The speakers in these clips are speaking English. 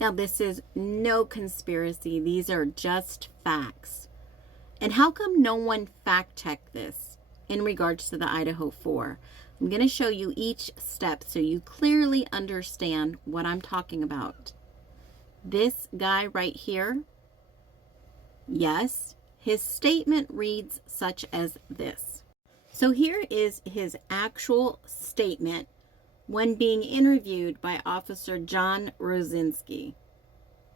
Now, this is no conspiracy. These are just facts. And how come no one fact-checked this in regards to the Idaho 4? I'm going to show you each step so you clearly understand what I'm talking about. This guy right here, yes, his statement reads such as this. So here is his actual statement when being interviewed by Officer John Rosinski.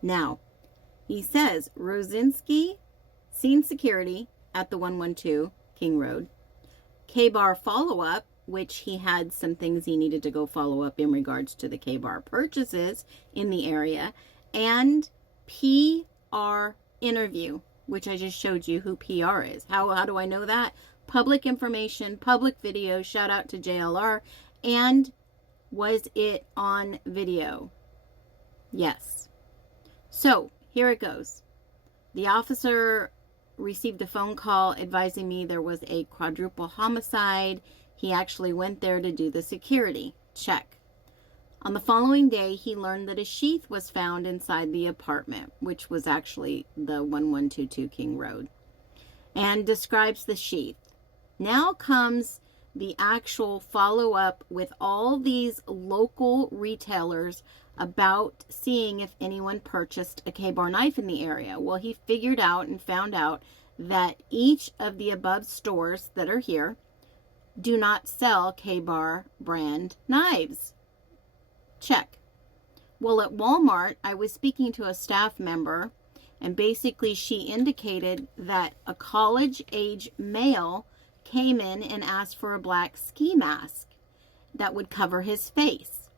Now, he says, Rosinski, seen security at the 112 King Road, K-Bar follow-up, which he had some things he needed to go follow up in regards to the K-Bar purchases in the area, and PR interview, which I just showed you who PR is. How do I know that? Public information, public video, shout out to JLR, and was it on video? Yes. So, here it goes. The officer received a phone call advising me there was a quadruple homicide. He actually went there to do the security check. On the following day, he learned that a sheath was found inside the apartment, which was actually the 1122 King Road, and describes the sheath. Now comes the actual follow-up with all these local retailers about seeing if anyone purchased a K-Bar knife in the area. Well, he figured out and found out that each of the above stores that are here do not sell K-Bar brand knives. Check. Well, at Walmart, I was speaking to a staff member, and basically she indicated that a college-age male came in and asked for a black ski mask that would cover his face.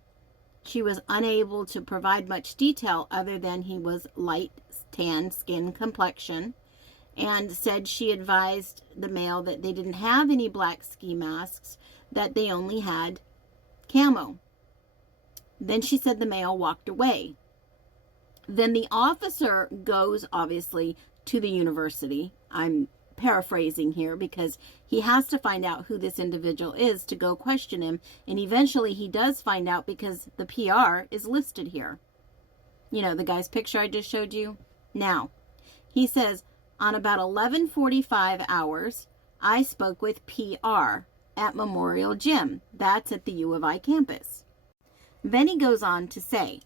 She was unable to provide much detail other than he was light tan skin complexion, and said she advised the male that they didn't have any black ski masks, that they only had camo. Then she said the male walked away. Then the officer goes, obviously, to the university. I'm paraphrasing here because he has to find out who this individual is to go question him, and eventually he does find out because the PR is listed here. You know, the guy's picture I just showed you. Now, he says, on about 11:45 hours, I spoke with PR at Memorial Gym. That's at the U of I campus. Then he goes on to say,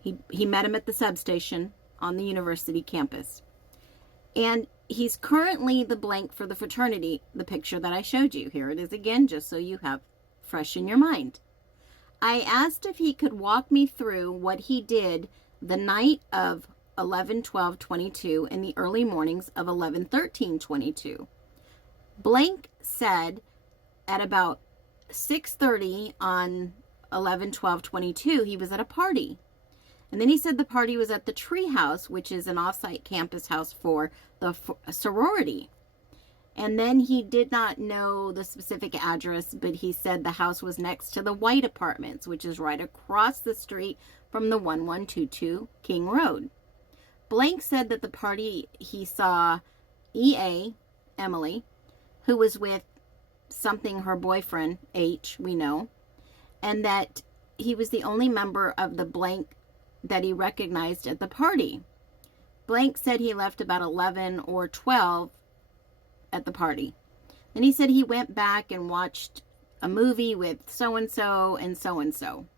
he met him at the substation on the university campus. And he's currently the blank for the fraternity, the picture that I showed you. Here it is again, just so you have fresh in your mind. I asked if he could walk me through what he did the night of 11/12/22 and the early mornings of 11/13/22. Blank said at about 6:30 on 11/12/22 he was at a party. And then he said the party was at the Tree House, which is an off-site campus house for the sorority. And then he did not know the specific address, but he said the house was next to the White Apartments, which is right across the street from the 1122 King Road. Blank said that the party he saw EA, Emily, who was with something, her boyfriend, H, we know, and that he was the only member of the blank that he recognized at the party. Blank said he left about 11 or 12 at the party. Then he said he went back and watched a movie with so-and-so and so-and-so.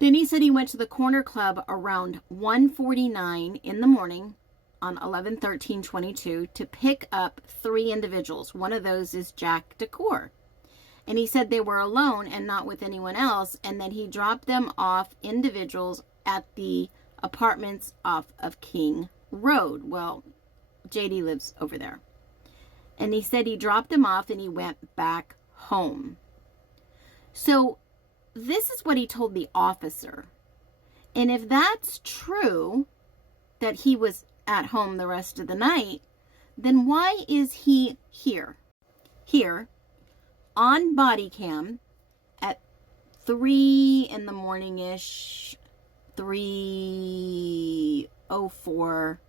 Then he said he went to the corner club around 1:49 in the morning on 11/13/22 to pick up 3 individuals. One of those is Jack Decor. And he said they were alone and not with anyone else, and that he dropped them off, individuals, at the apartments off of King Road. Well, JD lives over there. And he said he dropped them off and he went back home. So this is what he told the officer. And if that's true, that he was at home the rest of the night, then why is he here? Here, on body cam, at 3 in the morning-ish, 3:04.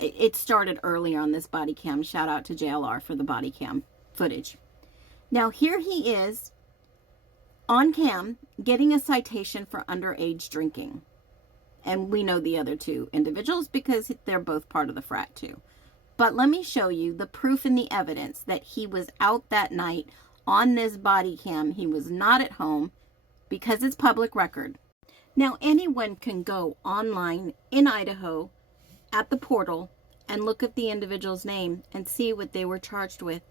It started earlier on this body cam. Shout out to JLR for the body cam footage. Now here he is on cam getting a citation for underage drinking. And we know the other two individuals because they're both part of the frat too. But let me show you the proof and the evidence that he was out that night on this body cam. He was not at home because it's public record. Now, anyone can go online in Idaho at the portal and look at the individual's name and see what they were charged with.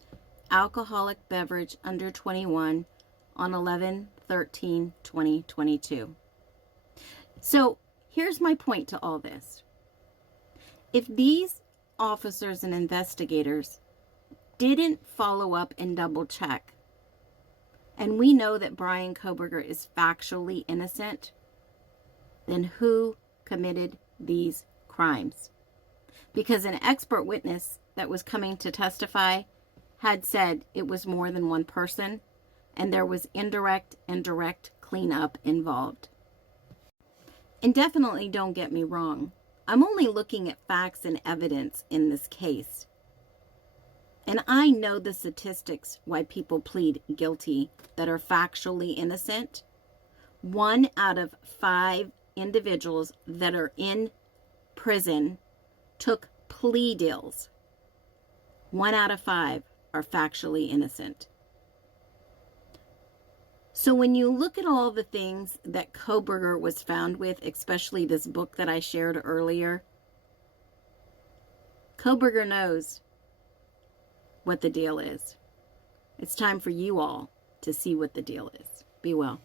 Alcoholic beverage under 21 on 11/13/2022. So here's my point to all this. If these officers and investigators didn't follow up and double check, and we know that Bryan Kohberger is factually innocent, then who committed these crimes? Because an expert witness that was coming to testify had said it was more than one person, and there was indirect and direct cleanup involved. And definitely don't get me wrong. I'm only looking at facts and evidence in this case. And I know the statistics why people plead guilty that are factually innocent. 1 out of 5 individuals that are in prison took plea deals. 1 out of 5 are factually innocent. So when you look at all the things that Kohberger was found with, especially this book that I shared earlier, Kohberger knows what the deal is. It's time for you all to see what the deal is. Be well.